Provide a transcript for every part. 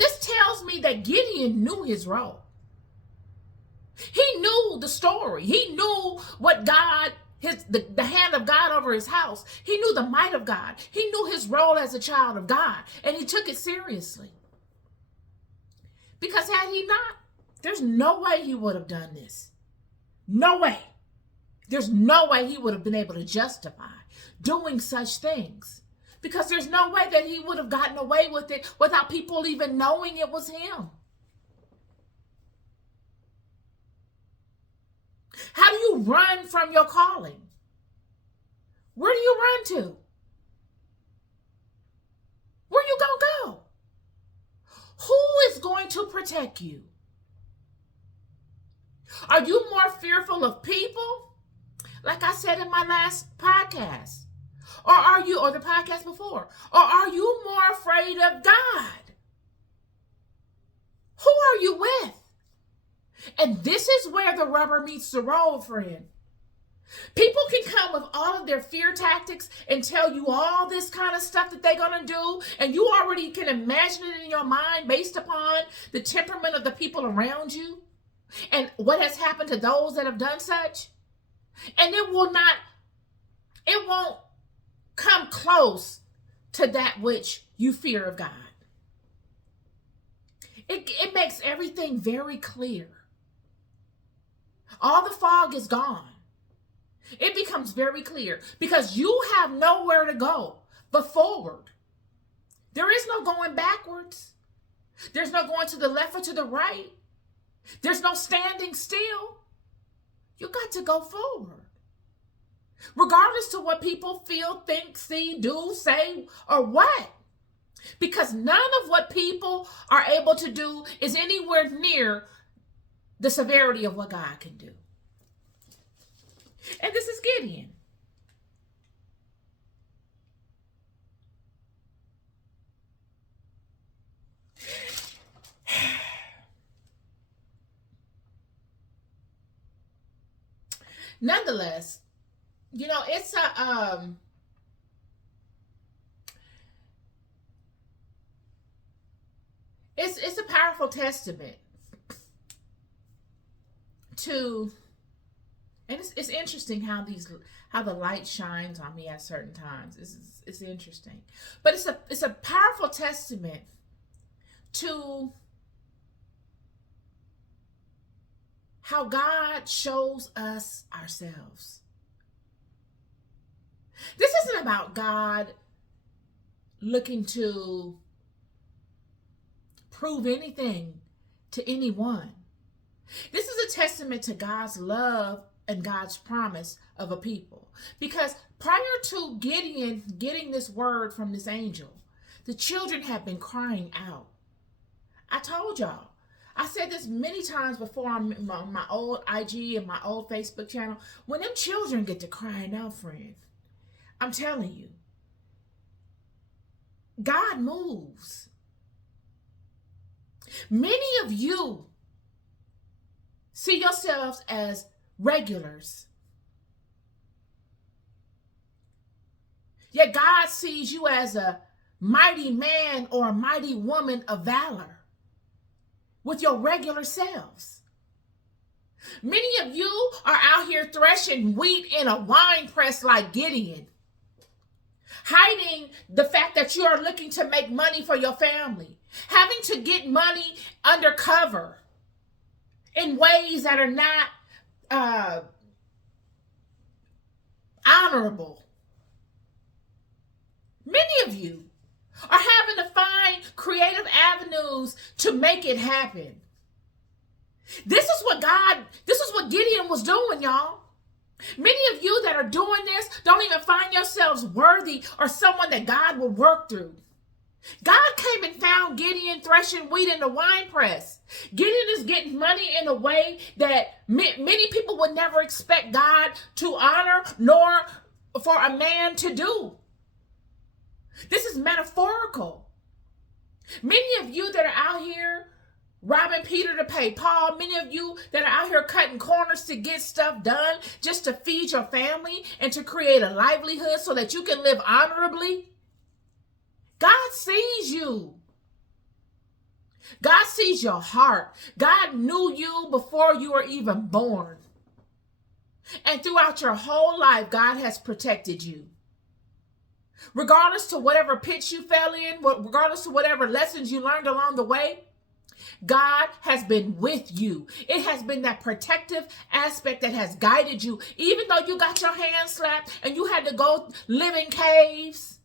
this tells me that Gideon knew his role. He knew the story. He knew what God, the hand of God over his house. He knew the might of God. He knew his role as a child of God, and he took it seriously. Because had he not, there's no way he would have done this. No way. There's no way he would have been able to justify doing such things. Because there's no way that he would have gotten away with it without people even knowing it was him. How do you run from your calling? Where do you run to? Where you gonna go? Who is going to protect you? Are you more fearful of people? Like I said in my last podcast. Or the podcast before? Or are you more afraid of God? Who are you with? And this is where the rubber meets the road, friend. People can come with all of their fear tactics and tell you all this kind of stuff that they're going to do. And you already can imagine it in your mind based upon the temperament of the people around you and what has happened to those that have done such. And it won't come close to that which you fear of God. It makes everything very clear. All the fog is gone. It becomes very clear because you have nowhere to go but forward. There is no going backwards. There's no going to the left or to the right. There's no standing still. You got to go forward. Regardless to what people feel, think, see, do, say, or what. Because none of what people are able to do is anywhere near the severity of what God can do. And this is Gideon. Nonetheless, it's a powerful testament to, and it's interesting how the light shines on me at certain times. It's interesting, but it's a powerful testament to how God shows us ourselves. This isn't about God looking to prove anything to anyone. This is a testament to God's love and God's promise of a people. Because prior to Gideon getting this word from this angel, the children have been crying out. I told y'all. I said this many times before on my old IG and my old Facebook channel. When them children get to crying out, friend, I'm telling you, God moves. Many of you see yourselves as regulars. Yet God sees you as a mighty man or a mighty woman of valor with your regular selves. Many of you are out here threshing wheat in a wine press like Gideon, hiding the fact that you are looking to make money for your family, having to get money undercover in ways that are not honorable. Many of you are having to find creative avenues to make it happen. This is what Gideon was doing, y'all. Many of you that are doing this don't even find yourselves worthy or someone that God will work through. God came and found Gideon threshing wheat in the wine press. Gideon is getting money in a way that many people would never expect God to honor, nor for a man to do. This is metaphorical. Many of you that are out here robbing Peter to pay Paul, many of you that are out here cutting corners to get stuff done just to feed your family and to create a livelihood so that you can live honorably. God sees you. God sees your heart. God knew you before you were even born. And throughout your whole life, God has protected you. Regardless to whatever pits you fell in, regardless to whatever lessons you learned along the way, God has been with you. It has been that protective aspect that has guided you. Even though you got your hands slapped and you had to go live in caves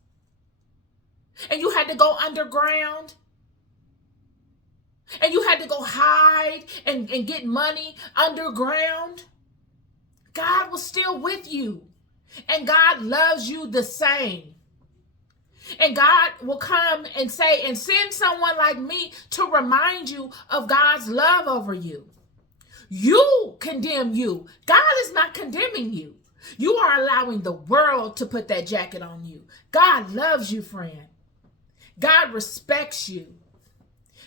and you had to go underground and you had to go hide and get money underground, God was still with you. And God loves you the same. And God will come and say, and send someone like me to remind you of God's love over you. You condemn you. God is not condemning you. You are allowing the world to put that jacket on you. God loves you, friend. God respects you.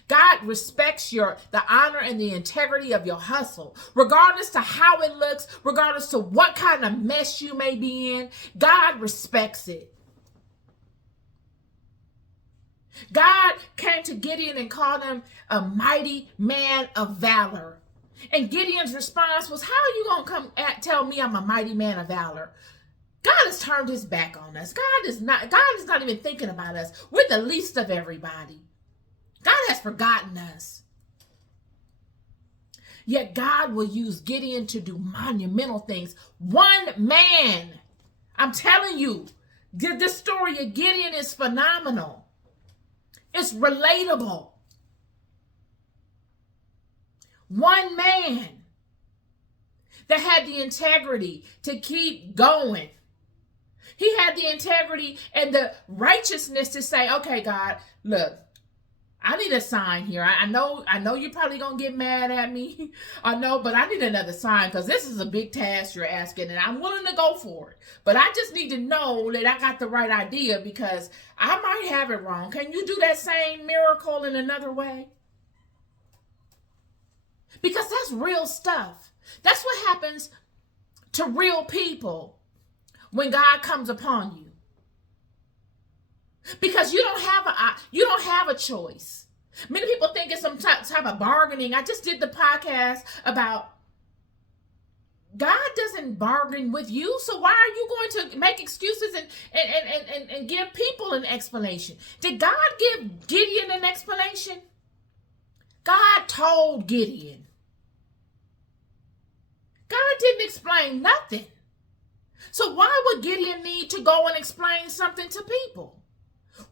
God respects the honor and the integrity of your hustle. Regardless to how it looks, regardless to what kind of mess you may be in, God respects it. God came to Gideon and called him a mighty man of valor. And Gideon's response was, how are you going to come tell me I'm a mighty man of valor? God has turned his back on us. God is not even thinking about us. We're the least of everybody. God has forgotten us. Yet God will use Gideon to do monumental things. One man. I'm telling you, this story of Gideon is phenomenal. It's relatable. One man that had the integrity to keep going. He had the integrity and the righteousness to say, okay, God, look, I need a sign here. I know you're probably going to get mad at me. I know, but I need another sign because this is a big task you're asking and I'm willing to go for it. But I just need to know that I got the right idea because I might have it wrong. Can you do that same miracle in another way? Because that's real stuff. That's what happens to real people when God comes upon you. Because you don't have a choice. Many people think it's some type of bargaining. I just did the podcast about God doesn't bargain with you. So why are you going to make excuses and give people an explanation? Did God give Gideon an explanation? God told Gideon. God didn't explain nothing. So why would Gideon need to go and explain something to people?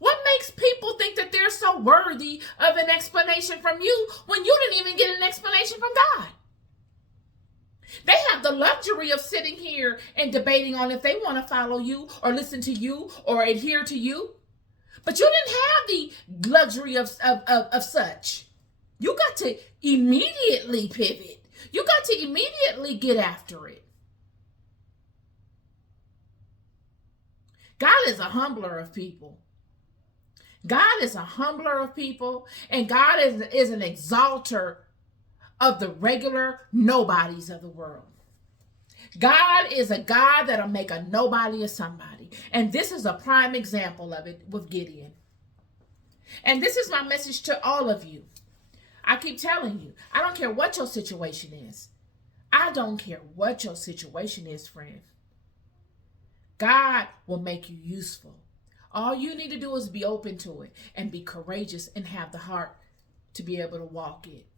What makes people think that they're so worthy of an explanation from you when you didn't even get an explanation from God? They have the luxury of sitting here and debating on if they want to follow you or listen to you or adhere to you. But you didn't have the luxury of such. You got to immediately pivot. You got to immediately get after it. God is a humbler of people. God is a humbler of people, and God is an exalter of the regular nobodies of the world. God is a God that'll make a nobody of somebody. And this is a prime example of it with Gideon. And this is my message to all of you. I keep telling you, I don't care what your situation is. I don't care what your situation is, friend. God will make you useful. All you need to do is be open to it and be courageous and have the heart to be able to walk it.